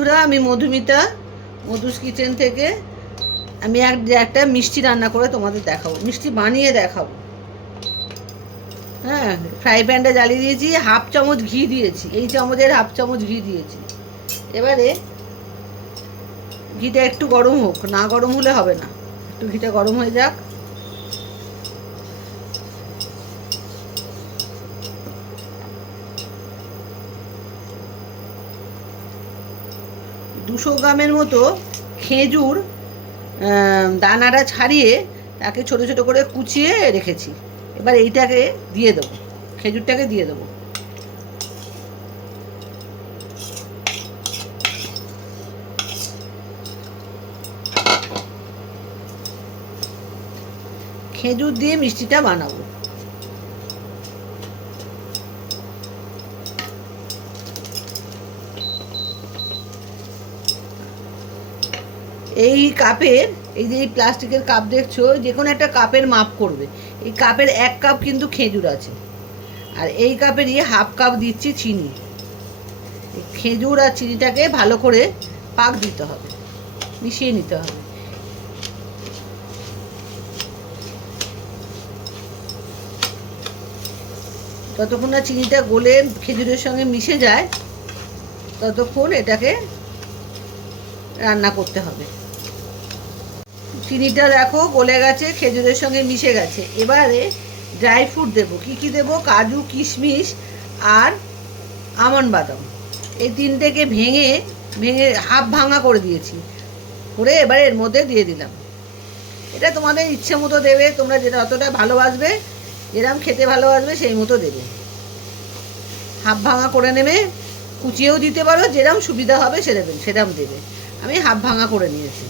বন্ধুরা, আমি মধুমিতা, মধুস কিচেন থেকে আমি একটা মিষ্টি রান্না করে তোমাদের দেখাবো, মিষ্টি বানিয়ে দেখাবো। হ্যাঁ, ফ্রাই প্যানটা জ্বালিয়ে দিয়েছি, হাফ চামচ ঘি দিয়েছি, এই চামচের হাফ চামচ ঘি দিয়েছি। এবারে ঘিটা একটু গরম হোক, না গরম হলে হবে না, একটু ঘিটা গরম হয়ে যাক। দুশো গ্রামের মতো খেজুর দানাটা ছাড়িয়ে তাকে ছোট ছোট করে কুচিয়ে রেখেছি। এবার এইটাকে দিয়ে দেবো, খেজুরটাকে দিয়ে দেবো। খেজুর দিয়ে মিষ্টিটা বানাবো। এই কাপের, এই যে প্লাস্টিকের কাপ দেখছো, যে কোনো একটা কাপের মাপ করবে। এই কাপের 1 কাপ কিন্তু খেজুর আছে, আর এই কাপেরই হাফ কাপ দিচ্ছি চিনি। খেজুর আর চিনিটাকে ভালো করে পাক দিতে হবে, মিশিয়ে নিতে হবে। ততক্ষণ না চিনিটা গলে খেজুরের সঙ্গে মিশে যায়, ততক্ষণ এটাকে রান্না করতে হবে। চিনিটা দেখো গলে গেছে, খেজুরের সঙ্গে মিশে গেছে। এবারে ড্রাই ফ্রুট দেবো। কী কী দেবো? কাজু, কিশমিশ আর আমন্ড বাদাম, এই তিনটেকে ভেঙে ভেঙে হাফ ভাঙা করে দিয়েছি, করে এবারে এর মধ্যে দিয়ে দিলাম। এটা তোমাদের ইচ্ছে মতো দেবে, তোমরা যেটা অতটা ভালোবাসবে, যেরকম খেতে ভালোবাসবে সেই মতো দেবে। হাফ ভাঙা করে নেবে, কুচিয়েও দিতে পারো, যেরকম সুবিধা হবে সেরকম দেবে। আমি হাফ ভাঙা করে নিয়েছি।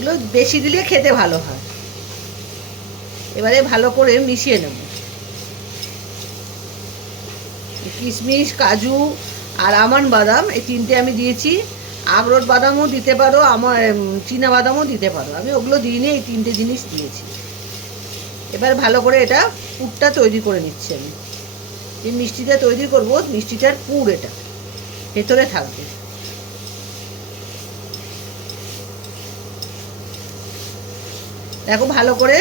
এগুলো বেশি দিলে খেতে ভালো হয়। এবারে ভালো করে মিশিয়ে নেব। কিশমিশ, কাজু আর আমন্ড বাদাম, এই তিনটে আমি দিয়েছি। আখরোট বাদামও দিতে পারো, আমার চীনা বাদামও দিতে পারো, আমি ওগুলো দিইনি, এই তিনটে জিনিস দিয়েছি। এবার ভালো করে এটা পুরটা তৈরি করে নিচ্ছি আমি। যে মিষ্টিটা তৈরি করব, মিষ্টিটার পুর এটা ভেতরে থাকবে। দেখো ভালো করে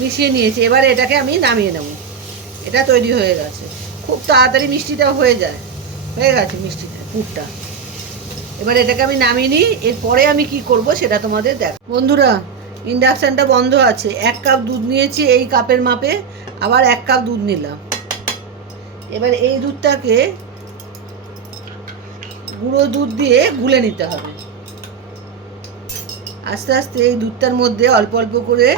মিশিয়ে নিয়েছি। এবার এটাকে আমি নামিয়ে নেব। এটা তৈরি হয়ে গেছে, খুব তাড়াতাড়ি মিষ্টিটা হয়ে গেছে মিষ্টিটা, পুরটা। এবার এটাকে আমি নামিয়ে নিই। এরপরে আমি কি করব সেটা তোমাদের দেখ। বন্ধুরা, ইন্ডাকশানটা বন্ধ আছে। 1 কাপ দুধ নিয়েছি এই কাপের মাপে, আবার 1 কাপ দুধ নিলাম। এবার এই দুধটাকে গুঁড়ো দুধ দিয়ে গুলে নিতে হবে। আস্তে আস্তে এই দুধটার মধ্যে অল্প অল্প করে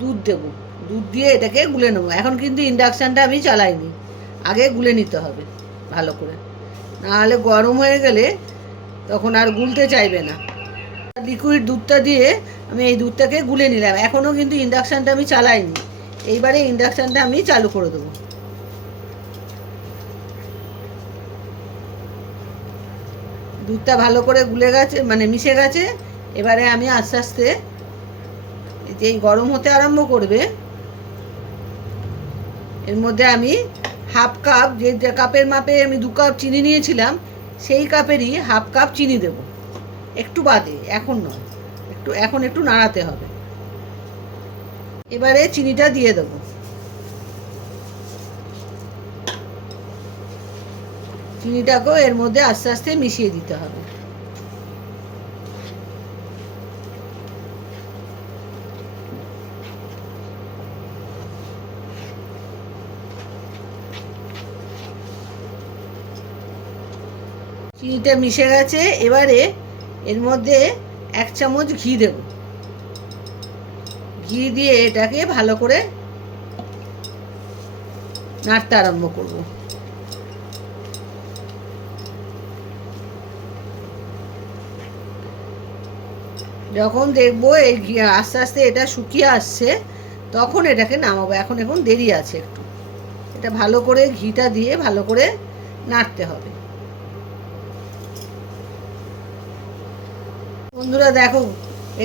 দুধ দেবো, দুধ দিয়ে এটাকে গুলে নেবো। এখন কিন্তু ইন্ডাকশানটা আমি চালাইনি, আগে গুলে নিতে হবে ভালো করে, নাহলে গরম হয়ে গেলে তখন আর গুলতে চাইবে না। লিকুইড দুধটা দিয়ে আমি এই দুধটাকে গুলে নিলাম। এখনও কিন্তু ইন্ডাকশানটা আমি চালাইনি, এইবারে ইন্ডাকশানটা আমি চালু করে দেবো। দুধটা ভালো করে গুলে গেছে, মানে মিশে গেছে। এবারে আমি আস্তে আস্তে, যেই গরম হতে আরম্ভ করবে, এর মধ্যে আমি হাফ কাপ, যে কাপের মাপে আমি 2 কাপ চিনি নিয়েছিলাম, সেই কাপেরই হাফ কাপ চিনি দেব, একটু বাদে, এখন নয়, এখন একটু নাড়াতে হবে। এবারে চিনিটা দিয়ে দেবো। চিনিটাকেও এর মধ্যে আস্তে আস্তে মিশিয়ে দিতে হবে। চিনিটা মিশে গেছে। এবারে এর মধ্যে 1 চামচ ঘি দেব। ঘি দিয়ে এটাকে ভালো করে নাড়তে আরম্ভ করব। যখন দেখবো এই ঘি আস্তে আস্তে এটা শুকিয়ে আসছে, তখন এটাকে নামাবো। এখন দেরি আছে একটু, এটা ভালো করে ঘিটা দিয়ে ভালো করে নাড়তে হবে। বন্ধুরা দেখো,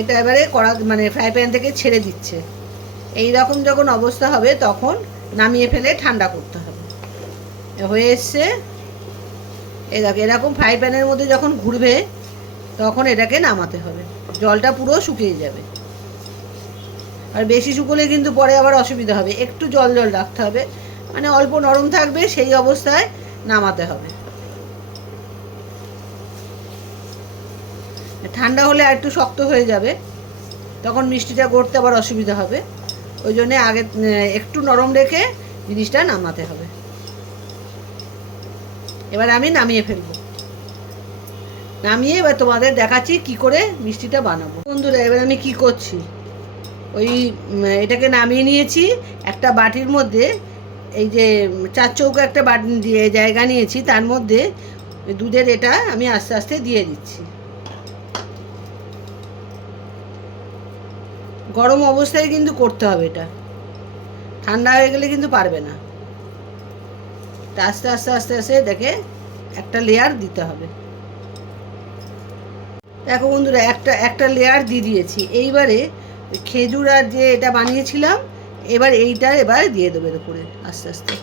এটা এবারে মানে ফ্রাই প্যান থেকে ছেড়ে দিচ্ছে। এই রকম যখন অবস্থা হবে তখন নামিয়ে ফেলে ঠান্ডা করতে হবে। হয়ে এসছে, এই দেখো এরকম ফ্রাই প্যানের মধ্যে যখন ঘুরবে তখন এটাকে নামাতে হবে, জলটা পুরো শুকিয়ে যাবে। আর বেশি শুকোলে কিন্তু পরে আবার অসুবিধা হবে, একটু জল জল রাখতে হবে, মানে অল্প নরম থাকবে সেই অবস্থায় নামাতে হবে। ঠান্ডা হলে আর একটু শক্ত হয়ে যাবে, তখন মিষ্টিটা গড়তে আবার অসুবিধা হবে। ওই জন্যে আগে একটু নরম রেখে জিনিসটা নামাতে হবে। এবার আমি নামিয়ে ফেলবো, নামিয়ে এবার তোমাদের দেখাচ্ছি কি করে মিষ্টিটা বানাবো। বন্ধুরা এবার আমি কি করছি, ওই এটাকে নামিয়ে নিয়েছি একটা বাটির মধ্যে, এই যে 4 চৌকো একটা বাটি দিয়ে জায়গা নিয়েছি, তার মধ্যে দুধের এটা আমি আস্তে আস্তে দিয়ে দিচ্ছি। গরম অবস্থায় কিন্তু করতে হবে, এটা ঠান্ডা হয়ে গেলে কিন্তু পারবে না। আস্তে আস্তে আস্তে আস্তে দেখে একটা লেয়ার দিতে হবে। দেখো বন্ধুরা একটা লেয়ার দিয়ে দিয়েছি। এইবারে খেজুর আর যে এটা বানিয়েছিলাম, এবার এইটা এবার দিয়ে দেবো এর উপরে আস্তে আস্তে।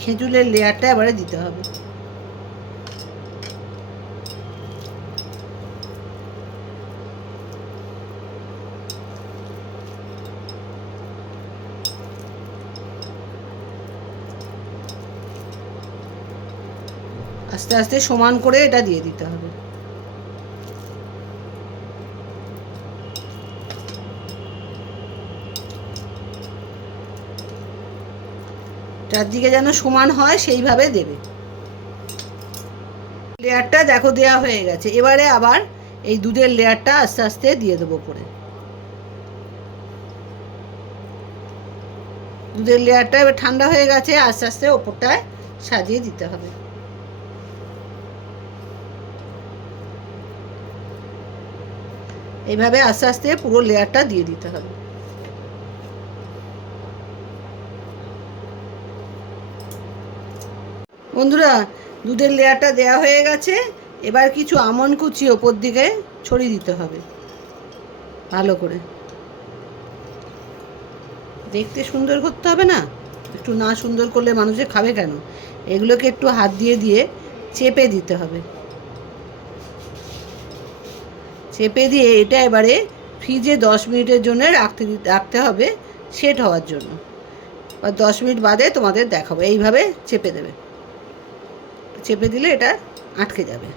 খেজুরের লেয়ারটা এবারে দিতে হবে। আস্তে আস্তে সমান করে এটা দিয়ে দিতে হবে। চারদিকে যেন সমান হয় সেইভাবে দেবে। লেয়ারটা দেখো দেওয়া হয়ে গেছে। এবারে আবার এই দুধের লেয়ারটা আস্তে আস্তে দিয়ে দেবো উপরে। দুধের লেয়ারটা এবার ঠান্ডা হয়ে গেছে, আস্তে আস্তে ওপরটায় সাজিয়ে দিতে হবে। এইভাবে আস্তে আস্তে পুরো লেয়ারটা দিয়ে দিতে হবে। বন্ধুরা দুধের লেয়ারটা দেওয়া হয়ে গেছে, এবার কিছু আমন্ড কুচি ওপর দিকে ছড়িয়ে দিতে হবে ভালো করে। দেখতে সুন্দর করতে হবে না, একটু না সুন্দর করলে মানুষে খাবে কেন? এগুলোকে একটু হাত দিয়ে দিয়ে চেপে দিতে হবে। চেপে দিয়ে এটা এবারে ফ্রিজে 10 মিনিটের জন্য রাখতে হবে, সেট হওয়ার জন্য। আর 10 মিনিট বাদে তোমাদের দেখাবো। এইভাবে চেপে দেবে, চেপে দিলে এটা আটকে যাবে।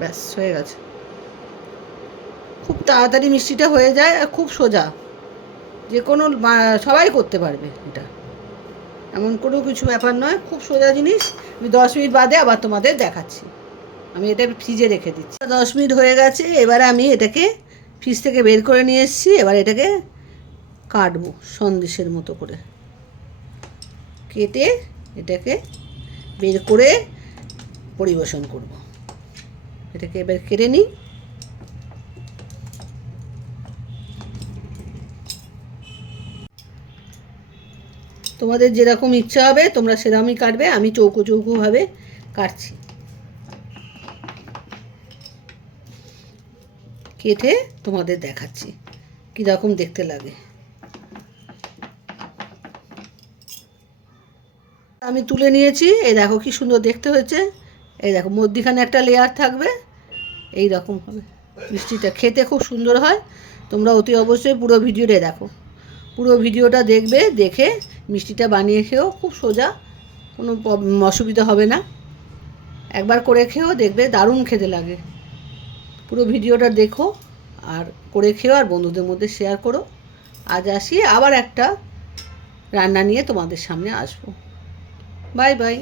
ব্যাস হয়ে গেছে। খুব তাড়াতাড়ি মিষ্টিটা হয়ে যায় আর খুব সোজা, যে কোনো সবাই করতে পারবে এটা, এমন কোনো কিছু ব্যাপার নয়, খুব সোজা জিনিস। আমি 10 মিনিট বাদে আবার তোমাদের দেখাচ্ছি। আমি এটা ফ্রিজে রেখে দিচ্ছি। 10 মিনিট হয়ে গেছে, এবারে আমি এটাকে ফ্রিজ থেকে বের করে নিয়ে এসেছি। এবার এটাকে কাটবো সন্দেশের মতো করে, কেটে এটাকে বের করে পরিবেশন করব। এটাকে এবার কেটে নিই। তোমাদের যেরকম ইচ্ছা হবে তোমরা সেরকমই কাটবে, আমি চৌকো চৌকোভাবে কাটছি। কেটে তোমাদের দেখাচ্ছি কীরকম দেখতে লাগে। আমি তুলে নিয়েছি, এই দেখো কি সুন্দর দেখতে হয়েছে। এই দেখো মধ্যিখানে একটা লেয়ার থাকবে, এই রকম হবে মিষ্টিটা। খেতে খুব সুন্দর হয়। তোমরা অতি অবশ্যই পুরো ভিডিওটা দেখো, পুরো ভিডিওটা দেখবে, দেখে মিষ্টিটা বানিয়ে খেও। খুব সোজা, কোনো অসুবিধা হবে না। একবার করে খেও, দেখবে দারুণ খেতে লাগে। পুরো ভিডিওটা দেখো আর করে খেও, আর বন্ধুদের মধ্যে শেয়ার করো। আজ আসি, আবার একটা রান্না নিয়ে তোমাদের সামনে আসবো। Bye bye.